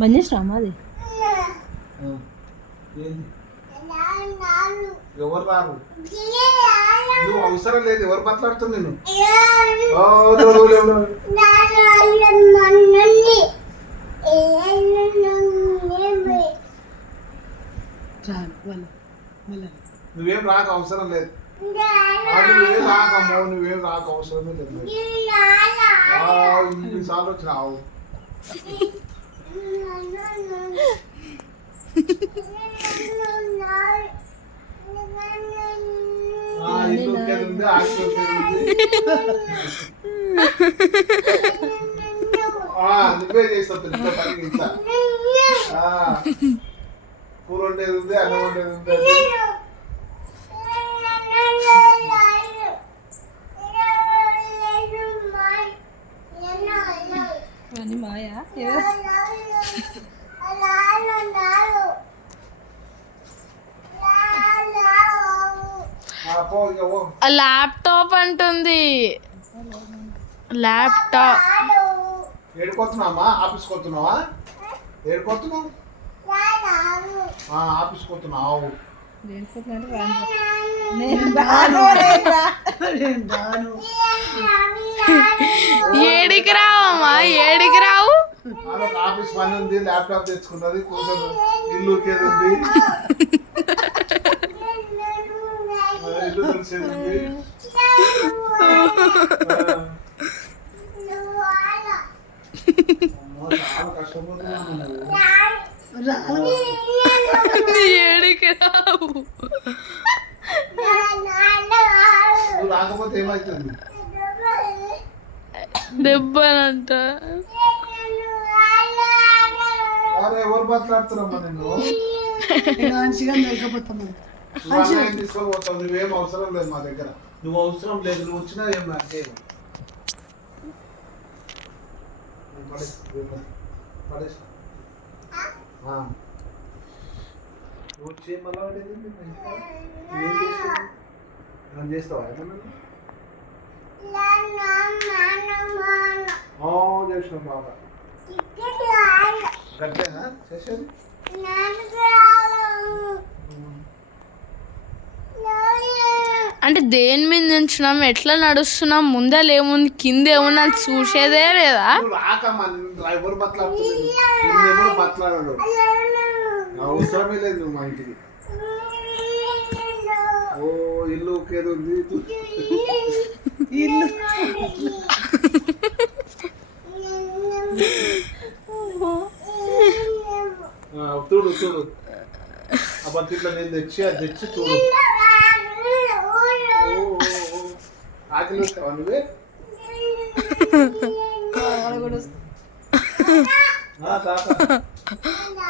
బంద్ చేసినా అది ఎవరు రారు, నువ్వు అవసరం లేదు. ఎవరు మాట్లాడుతుంది నేను నువ్వేం రాక అవసరం లేదు. నువ్వేం రాకమ్మో, నువ్వేం రాక అవసరమే లేదు. ఇన్నిసార్లు వచ్చినావు. నువ్వే చేస్తావు కూర వండేది ఉంది, అన్నం వండేది ఉంది. ల్యాప్టాప్ అంటుంది. ల్యాప్టాప్ ఏడుకొస్తున్నావా? ఆఫీస్కి వస్తున్నావా? ఏడుకొస్తున్నావు? ఆఫీస్కి వస్తున్నావు. ఏడికి రావమ్మా, ఏడికి రావు. ఆఫీస్ పని ఉంది, ల్యాప్టాప్ తెచ్చుకున్నది, కూర్చొని ఇల్లు ఉంది, ఇల్లు తెలిసేది ఉంది. చాలా కష్టపడుతున్నాను. ఏడికి రావు. నువ్వు రాకపోతే ఏమవుతుంది? దెబ్బనంట. ఎవరు మాట్లాడుతున్నామ్మా నిన్ను? తీసుకొని పోతావు. నువ్వేం అవసరం లేదు మా దగ్గర. నువ్వు అవసరం లేదు. నువ్వు వచ్చినా ఏం నాకే నువ్వు చేయమలా చేస్తావా ఏమన్నా? చేసిన బాగా గట్టేనా చేసేది? అంటే దేని మీద నుంచున్నాం, ఎట్లా నడుస్తున్నాం, ముందర ఏముంది, కింద ఏముంది అని చూసేదే లేదా? ఎవరు మాట్లాడుతుంది? ఎవరు మాట్లాడాడు? అవసరమే లేదు నువ్వు మా ఇంటికి. ఓ ఇల్లు ఒకేది ఉంది. ఇల్లు చూడు చూడు ఆ బకెట్లో నేను తెచ్చి అది తెచ్చి చూడు. ఆకలి వస్తావా నువ్వే?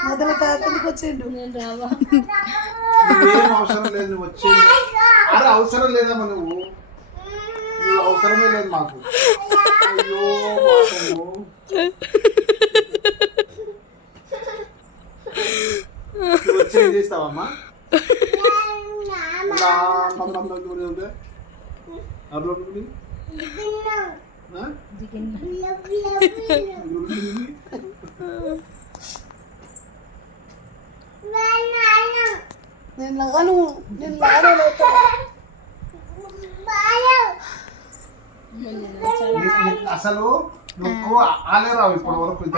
మొదల తాతకి వచ్చిండు. నేను రావా? నువ్వేం అవసరం లేదు. నువ్వు వచ్చేది అరే అవసరం లేదమ్మా. నువ్వు అవసరమే లేదు మాకు. అయ్యో వచ్చి ఏం చేస్తావమ్మా? అసలు నువ్వు ఆలేరావు ఇప్పటి వరకు ఇంత